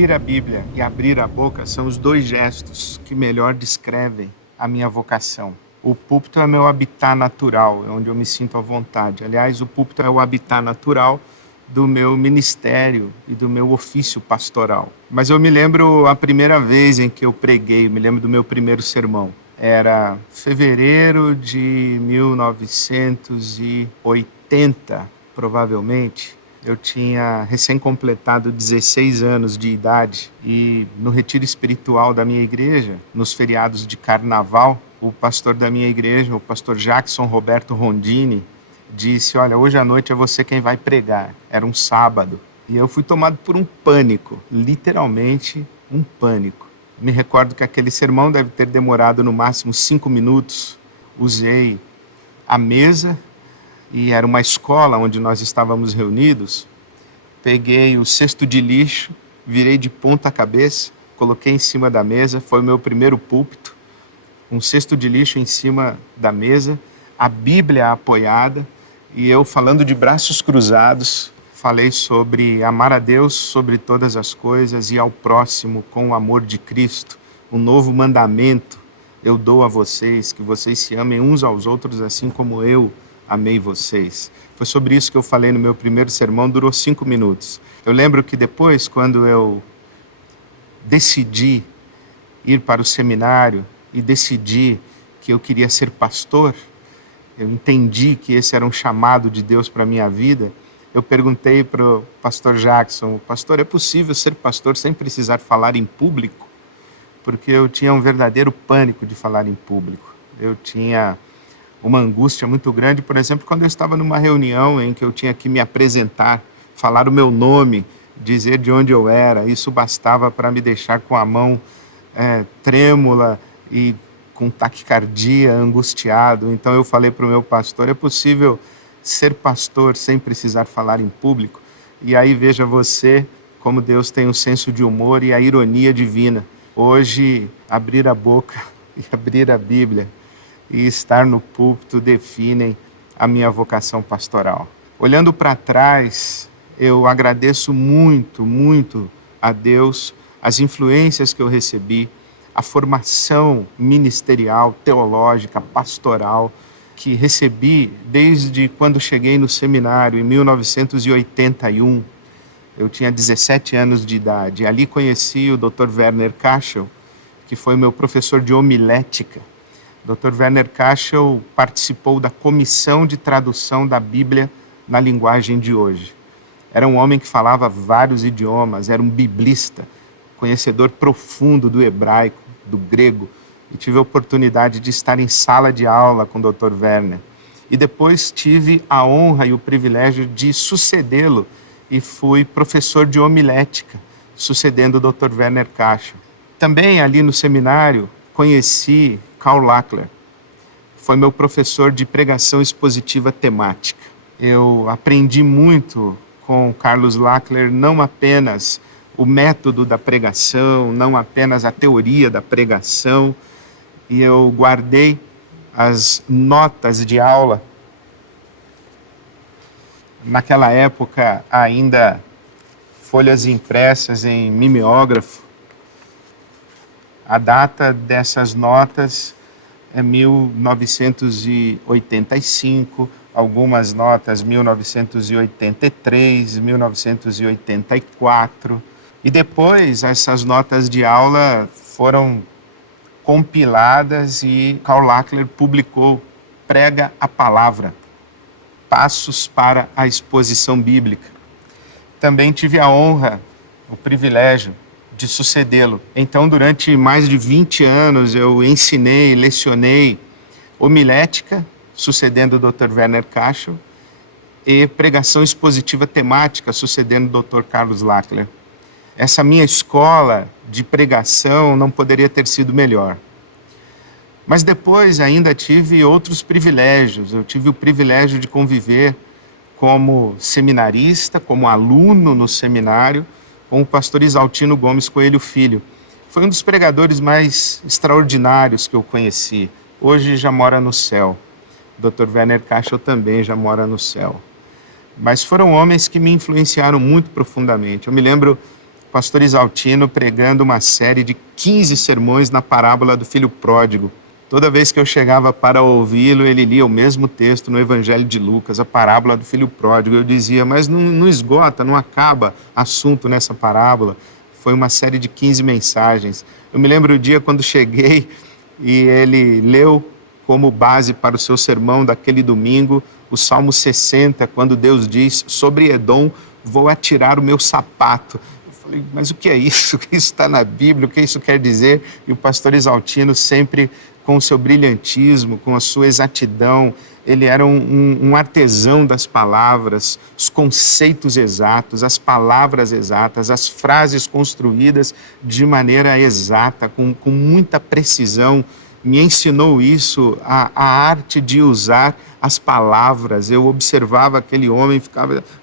Abrir a Bíblia e abrir a boca são os dois gestos que melhor descrevem a minha vocação. O púlpito é meu habitat natural, é onde eu me sinto à vontade. Aliás, o púlpito é o habitat natural do meu ministério e do meu ofício pastoral. Mas eu me lembro a primeira vez em que eu preguei, me lembro do meu primeiro sermão. Era fevereiro de 1980, provavelmente. Eu tinha recém-completado 16 anos de idade e no retiro espiritual da minha igreja, nos feriados de carnaval, o pastor da minha igreja, o pastor Jackson Roberto Rondini, disse: olha, hoje à noite é você quem vai pregar. Era um sábado. E eu fui tomado por um pânico, literalmente um pânico. Me recordo que aquele sermão deve ter demorado no máximo 5 minutos. Usei a mesa, e era uma escola onde nós estávamos reunidos. Peguei o cesto de lixo, virei de ponta cabeça, coloquei em cima da mesa, foi o meu primeiro púlpito, um cesto de lixo em cima da mesa, a Bíblia apoiada, e eu falando de braços cruzados, falei sobre amar a Deus sobre todas as coisas e ao próximo com o amor de Cristo. Um novo mandamento eu dou a vocês, que vocês se amem uns aos outros assim como eu amei vocês. Foi sobre isso que eu falei no meu primeiro sermão, durou 5 minutos. Eu lembro que depois, quando eu decidi ir para o seminário e decidi que eu queria ser pastor, eu entendi que esse era um chamado de Deus para a minha vida. Eu perguntei para o pastor Jackson: pastor, é possível ser pastor sem precisar falar em público? Porque eu tinha um verdadeiro pânico de falar em público. Eu tinha uma angústia muito grande, por exemplo, quando eu estava numa reunião em que eu tinha que me apresentar, falar o meu nome, dizer de onde eu era. Isso bastava para me deixar com a mão trêmula e com taquicardia, angustiado. Então eu falei para o meu pastor: é possível ser pastor sem precisar falar em público? E aí veja você como Deus tem um senso de humor e a ironia divina. Hoje, abrir a boca e abrir a Bíblia e estar no púlpito definem a minha vocação pastoral. Olhando para trás, eu agradeço muito, muito a Deus as influências que eu recebi, a formação ministerial, teológica, pastoral, que recebi desde quando cheguei no seminário, em 1981. Eu tinha 17 anos de idade. Ali conheci o Dr. Werner Kachel, que foi meu professor de homilética. Dr. Werner Kachel participou da comissão de tradução da Bíblia na linguagem de hoje. Era um homem que falava vários idiomas, era um biblista, conhecedor profundo do hebraico, do grego, e tive a oportunidade de estar em sala de aula com o Dr. Werner. E depois tive a honra e o privilégio de sucedê-lo e fui professor de homilética, sucedendo o Dr. Werner Kachel. Também ali no seminário conheci Karl Lachler. Foi meu professor de pregação expositiva temática. Eu aprendi muito com Carlos Lachler, não apenas o método da pregação, não apenas a teoria da pregação, e eu guardei as notas de aula. Naquela época, ainda folhas impressas em mimeógrafo. A data dessas notas é 1985, algumas notas 1983, 1984. E depois essas notas de aula foram compiladas e Karl Lachler publicou Prega a Palavra, Passos para a Exposição Bíblica. Também tive a honra, o privilégio de sucedê-lo. Então, durante mais de 20 anos, eu ensinei, lecionei homilética, sucedendo o Dr. Werner Kachel, e pregação expositiva temática, sucedendo o Dr. Carlos Lachler. Essa minha escola de pregação não poderia ter sido melhor. Mas depois ainda tive outros privilégios. Eu tive o privilégio de conviver como seminarista, como aluno no seminário, com o pastor Isaltino Gomes Coelho Filho. Foi um dos pregadores mais extraordinários que eu conheci. Hoje já mora no céu. O Dr. Werner Kachel também já mora no céu. Mas foram homens que me influenciaram muito profundamente. Eu me lembro pastor Isaltino pregando uma série de 15 sermões na parábola do filho pródigo. Toda vez que eu chegava para ouvi-lo, ele lia o mesmo texto no Evangelho de Lucas, a parábola do filho pródigo. Eu dizia, mas não esgota, não acaba assunto nessa parábola. Foi uma série de 15 mensagens. Eu me lembro o dia quando cheguei e ele leu como base para o seu sermão daquele domingo, o Salmo 60, quando Deus diz, sobre Edom vou atirar o meu sapato. Eu falei, mas o que é isso? O que isso está na Bíblia? O que isso quer dizer? E o pastor Isaltino sempre com o seu brilhantismo, com a sua exatidão, ele era um artesão das palavras, os conceitos exatos, as palavras exatas, as frases construídas de maneira exata, com muita precisão. Me ensinou isso, a arte de usar as palavras. Eu observava aquele homem,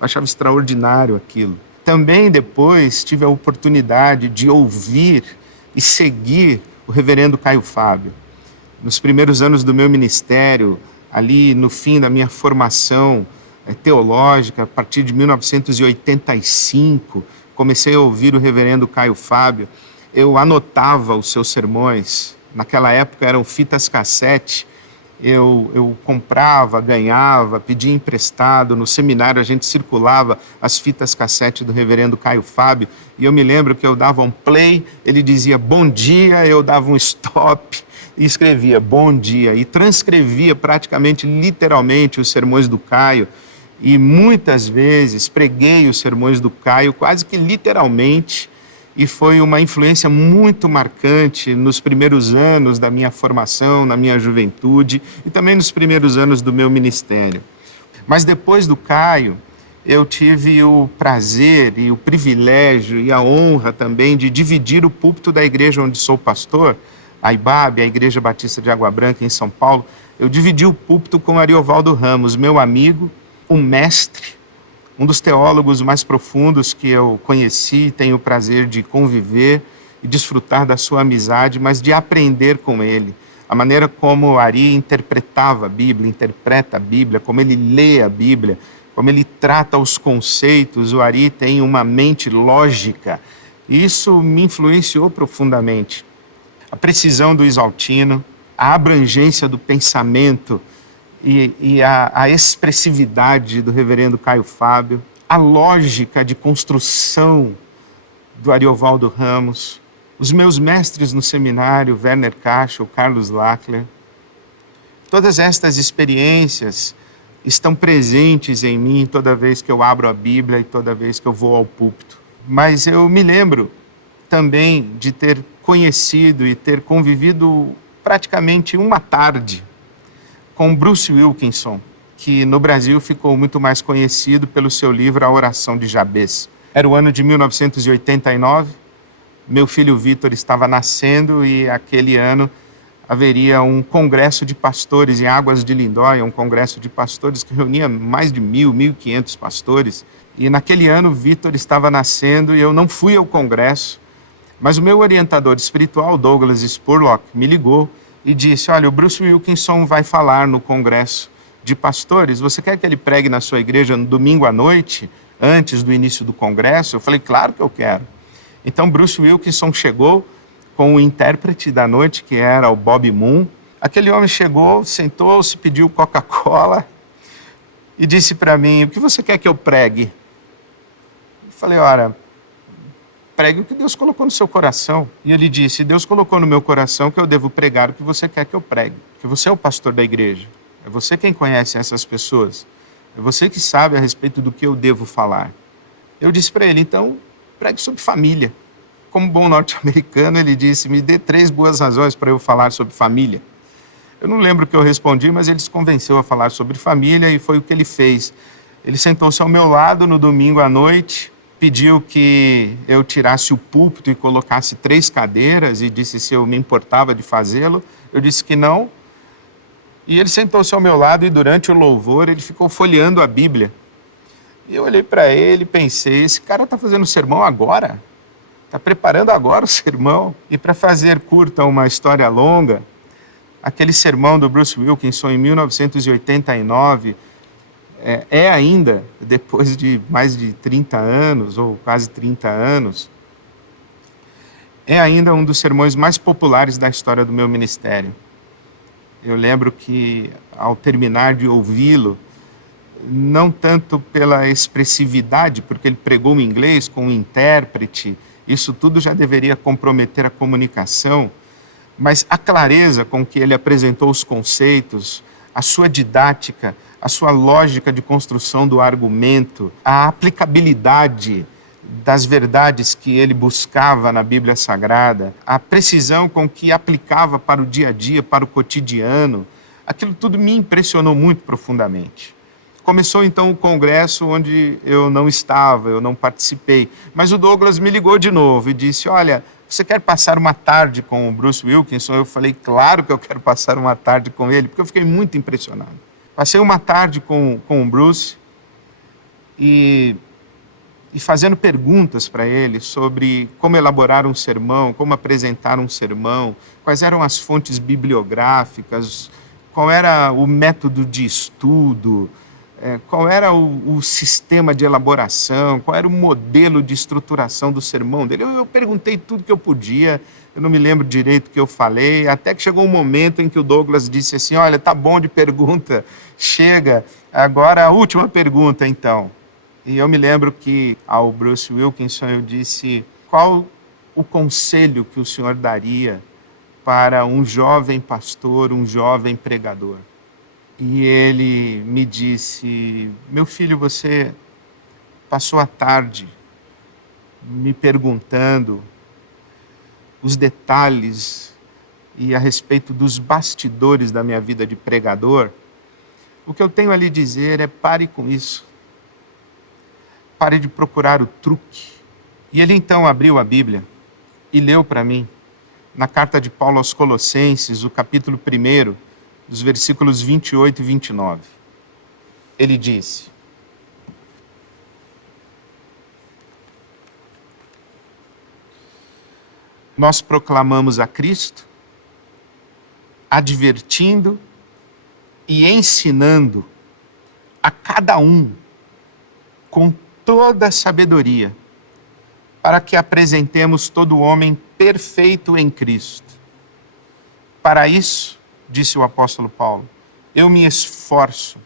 achava extraordinário aquilo. Também depois tive a oportunidade de ouvir e seguir o reverendo Caio Fábio. Nos primeiros anos do meu ministério, ali no fim da minha formação teológica, a partir de 1985, comecei a ouvir o reverendo Caio Fábio. Eu anotava os seus sermões. Naquela época eram fitas cassete. Eu comprava, ganhava, pedia emprestado. No seminário a gente circulava as fitas cassete do reverendo Caio Fábio. E eu me lembro que eu dava um play, ele dizia bom dia, eu dava um stop e escrevia bom dia. E transcrevia praticamente, literalmente, os sermões do Caio. E muitas vezes preguei os sermões do Caio quase que literalmente. E foi uma influência muito marcante nos primeiros anos da minha formação, na minha juventude e também nos primeiros anos do meu ministério. Mas depois do Caio, eu tive o prazer e o privilégio e a honra também de dividir o púlpito da igreja onde sou pastor, a IBAB, a Igreja Batista de Água Branca, em São Paulo. Eu dividi o púlpito com Ariovaldo Ramos, meu amigo, um mestre, um dos teólogos mais profundos que eu conheci, tenho o prazer de conviver e desfrutar da sua amizade, mas de aprender com ele. A maneira como Ari interpretava a Bíblia, interpreta a Bíblia, como ele lê a Bíblia, como ele trata os conceitos. O Ari tem uma mente lógica. Isso me influenciou profundamente. A precisão do Isaltino, a abrangência do pensamento e a expressividade do reverendo Caio Fábio, a lógica de construção do Ariovaldo Ramos, os meus mestres no seminário, Werner Cachel, Carlos Lackler. Todas estas experiências estão presentes em mim toda vez que eu abro a Bíblia e toda vez que eu vou ao púlpito. Mas eu me lembro também de ter conhecido e ter convivido praticamente uma tarde com Bruce Wilkinson, que no Brasil ficou muito mais conhecido pelo seu livro A Oração de Jabez. Era o ano de 1989, meu filho Vitor estava nascendo e aquele ano haveria um congresso de pastores em Águas de Lindóia, um congresso de pastores que reunia mais de 1.500 pastores. E naquele ano Vitor estava nascendo e eu não fui ao congresso, mas o meu orientador espiritual, Douglas Spurlock, me ligou e disse, olha, o Bruce Wilkinson vai falar no congresso de pastores, você quer que ele pregue na sua igreja no domingo à noite, antes do início do congresso? Eu falei, claro que eu quero. Então Bruce Wilkinson chegou com o intérprete da noite, que era o Bob Moon. Aquele homem chegou, sentou-se, pediu Coca-Cola e disse para mim, o que você quer que eu pregue? Eu falei, olha, pregue o que Deus colocou no seu coração. E ele disse, Deus colocou no meu coração que eu devo pregar o que você quer que eu pregue. Que você é o pastor da igreja. É você quem conhece essas pessoas. É você que sabe a respeito do que eu devo falar. Eu disse para ele, então, pregue sobre família. Como bom norte-americano, ele disse, me dê 3 boas razões para eu falar sobre família. Eu não lembro o que eu respondi, mas ele se convenceu a falar sobre família e foi o que ele fez. Ele sentou-se ao meu lado no domingo à noite, pediu que eu tirasse o púlpito e colocasse 3 cadeiras e disse se eu me importava de fazê-lo. Eu disse que não. E ele sentou-se ao meu lado e durante o louvor ele ficou folheando a Bíblia. E eu olhei para ele e pensei, esse cara está fazendo sermão agora? Está preparando agora o sermão? E para fazer curta uma história longa, aquele sermão do Bruce Wilkinson em 1989 é ainda, depois de mais de 30 anos, ou quase 30 anos, É ainda um dos sermões mais populares da história do meu ministério. Eu lembro que, ao terminar de ouvi-lo, não tanto pela expressividade, porque ele pregou em inglês com um intérprete, isso tudo já deveria comprometer a comunicação, mas a clareza com que ele apresentou os conceitos, a sua didática, a sua lógica de construção do argumento, a aplicabilidade das verdades que ele buscava na Bíblia Sagrada, a precisão com que aplicava para o dia a dia, para o cotidiano, aquilo tudo me impressionou muito profundamente. Começou então o congresso onde eu não estava, eu não participei, mas o Douglas me ligou de novo e disse: olha, você quer passar uma tarde com o Bruce Wilkinson? Eu falei: claro que eu quero passar uma tarde com ele, porque eu fiquei muito impressionado. Passei uma tarde com o Bruce e fazendo perguntas para ele sobre como elaborar um sermão, como apresentar um sermão, quais eram as fontes bibliográficas, qual era o método de estudo, qual era o sistema de elaboração, qual era o modelo de estruturação do sermão dele. Eu perguntei tudo que eu podia, eu não me lembro direito o que eu falei, até que chegou um momento em que o Douglas disse assim: olha, tá bom de pergunta, chega, agora a última pergunta então. E eu me lembro que ao Bruce Wilkinson eu disse: qual o conselho que o senhor daria para um jovem pastor, um jovem pregador? E ele me disse: meu filho, você passou a tarde me perguntando os detalhes e a respeito dos bastidores da minha vida de pregador. O que eu tenho a lhe dizer é: pare com isso. Pare de procurar o truque. E ele então abriu a Bíblia e leu para mim, na carta de Paulo aos Colossenses, o capítulo 1, os versículos 28 e 29. Ele disse: nós proclamamos a Cristo, advertindo e ensinando a cada um com toda a sabedoria, para que apresentemos todo homem perfeito em Cristo. Para isso, disse o apóstolo Paulo, eu me esforço,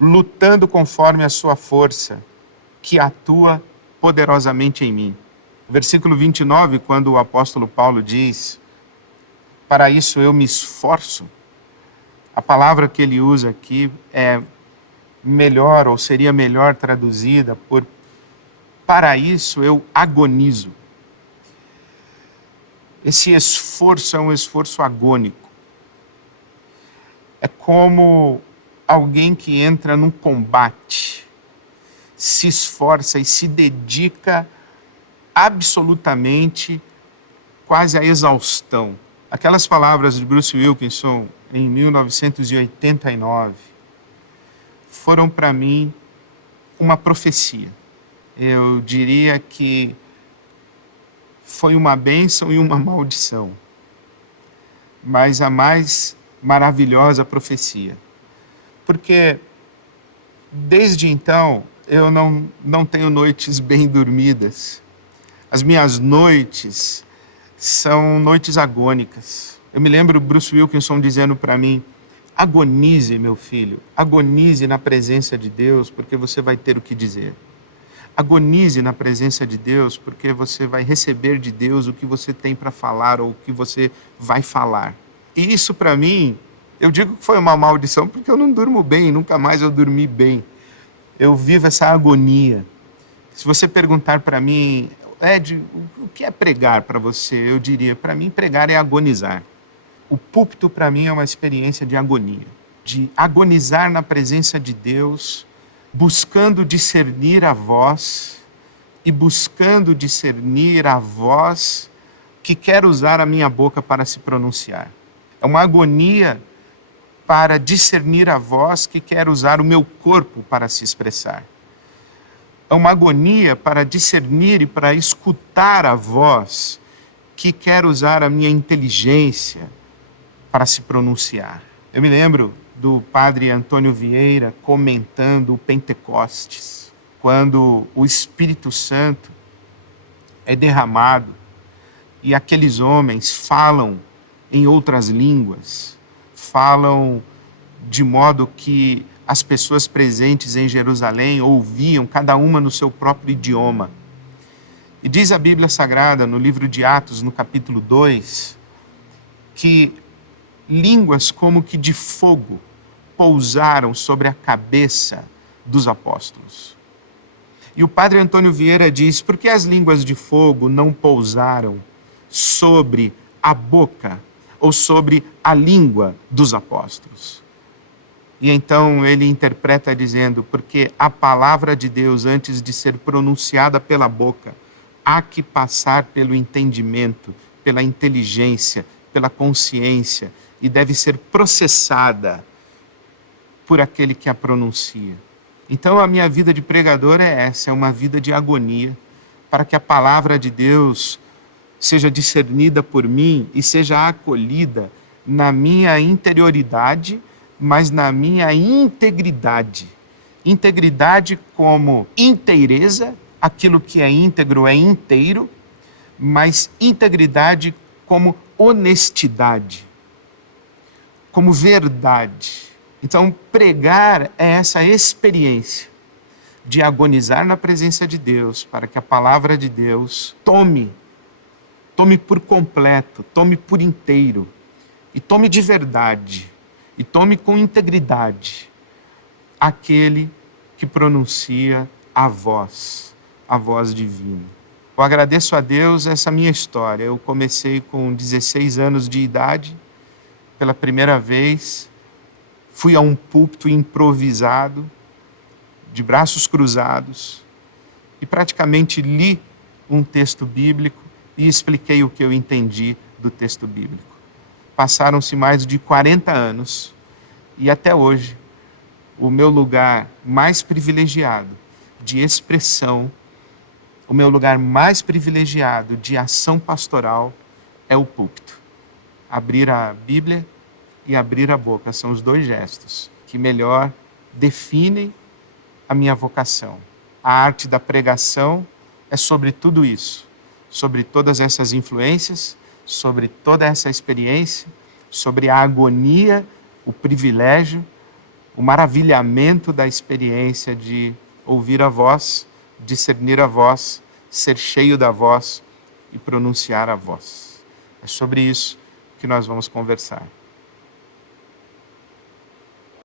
lutando conforme a sua força, que atua poderosamente em mim. Versículo 29, quando o apóstolo Paulo diz: para isso eu me esforço, a palavra que ele usa aqui é melhor, ou seria melhor traduzida por: para isso eu agonizo. Esse esforço é um esforço agônico. É como alguém que entra num combate, se esforça e se dedica absolutamente, quase à exaustão. Aquelas palavras de Bruce Wilkinson em 1989 foram para mim uma profecia. Eu diria que foi uma bênção e uma maldição, mas a mais maravilhosa profecia. Porque desde então eu não tenho noites bem dormidas. As minhas noites são noites agônicas. Eu me lembro Bruce Wilkinson dizendo para mim: agonize, meu filho, agonize na presença de Deus, porque você vai ter o que dizer. Agonize na presença de Deus, porque você vai receber de Deus o que você tem para falar ou o que você vai falar. E isso para mim, eu digo que foi uma maldição, porque eu não durmo bem, nunca mais eu dormi bem. Eu vivo essa agonia. Se você perguntar para mim: Ed, o que é pregar para você? Eu diria: para mim, pregar é agonizar. O púlpito, para mim, é uma experiência de agonia, de agonizar na presença de Deus, buscando discernir a voz e buscando discernir a voz que quer usar a minha boca para se pronunciar. É uma agonia para discernir a voz que quer usar o meu corpo para se expressar. É uma agonia para discernir e para escutar a voz que quer usar a minha inteligência para se pronunciar. Eu me lembro do padre Antônio Vieira comentando o Pentecostes, quando o Espírito Santo é derramado e aqueles homens falam em outras línguas, falam de modo que as pessoas presentes em Jerusalém ouviam, cada uma no seu próprio idioma. E diz a Bíblia Sagrada, no livro de Atos, no capítulo 2, que línguas como que de fogo pousaram sobre a cabeça dos apóstolos. E o padre Antônio Vieira diz: por que as línguas de fogo não pousaram sobre a boca ou sobre a língua dos apóstolos? E então ele interpreta dizendo: porque a palavra de Deus, antes de ser pronunciada pela boca, há que passar pelo entendimento, pela inteligência, pela consciência, e deve ser processada por aquele que a pronuncia. Então a minha vida de pregador é essa, é uma vida de agonia, para que a palavra de Deus seja discernida por mim e seja acolhida na minha interioridade, mas na minha integridade. Integridade como inteireza, aquilo que é íntegro é inteiro, mas integridade como honestidade, como verdade. Então, pregar é essa experiência de agonizar na presença de Deus, para que a palavra de Deus tome por completo, tome por inteiro, e tome de verdade, e tome com integridade aquele que pronuncia a voz divina. Eu agradeço a Deus essa minha história. Eu comecei com 16 anos de idade, pela primeira vez, fui a um púlpito improvisado, de braços cruzados, e praticamente li um texto bíblico e expliquei o que eu entendi do texto bíblico. Passaram-se mais de 40 anos e até hoje o meu lugar mais privilegiado de expressão, o meu lugar mais privilegiado de ação pastoral é o púlpito. Abrir a Bíblia e abrir a boca são os dois gestos que melhor definem a minha vocação. A arte da pregação é sobre tudo isso, sobre todas essas influências, sobre toda essa experiência, sobre a agonia, o privilégio, o maravilhamento da experiência de ouvir a voz, discernir a voz, ser cheio da voz e pronunciar a voz. É sobre isso que nós vamos conversar.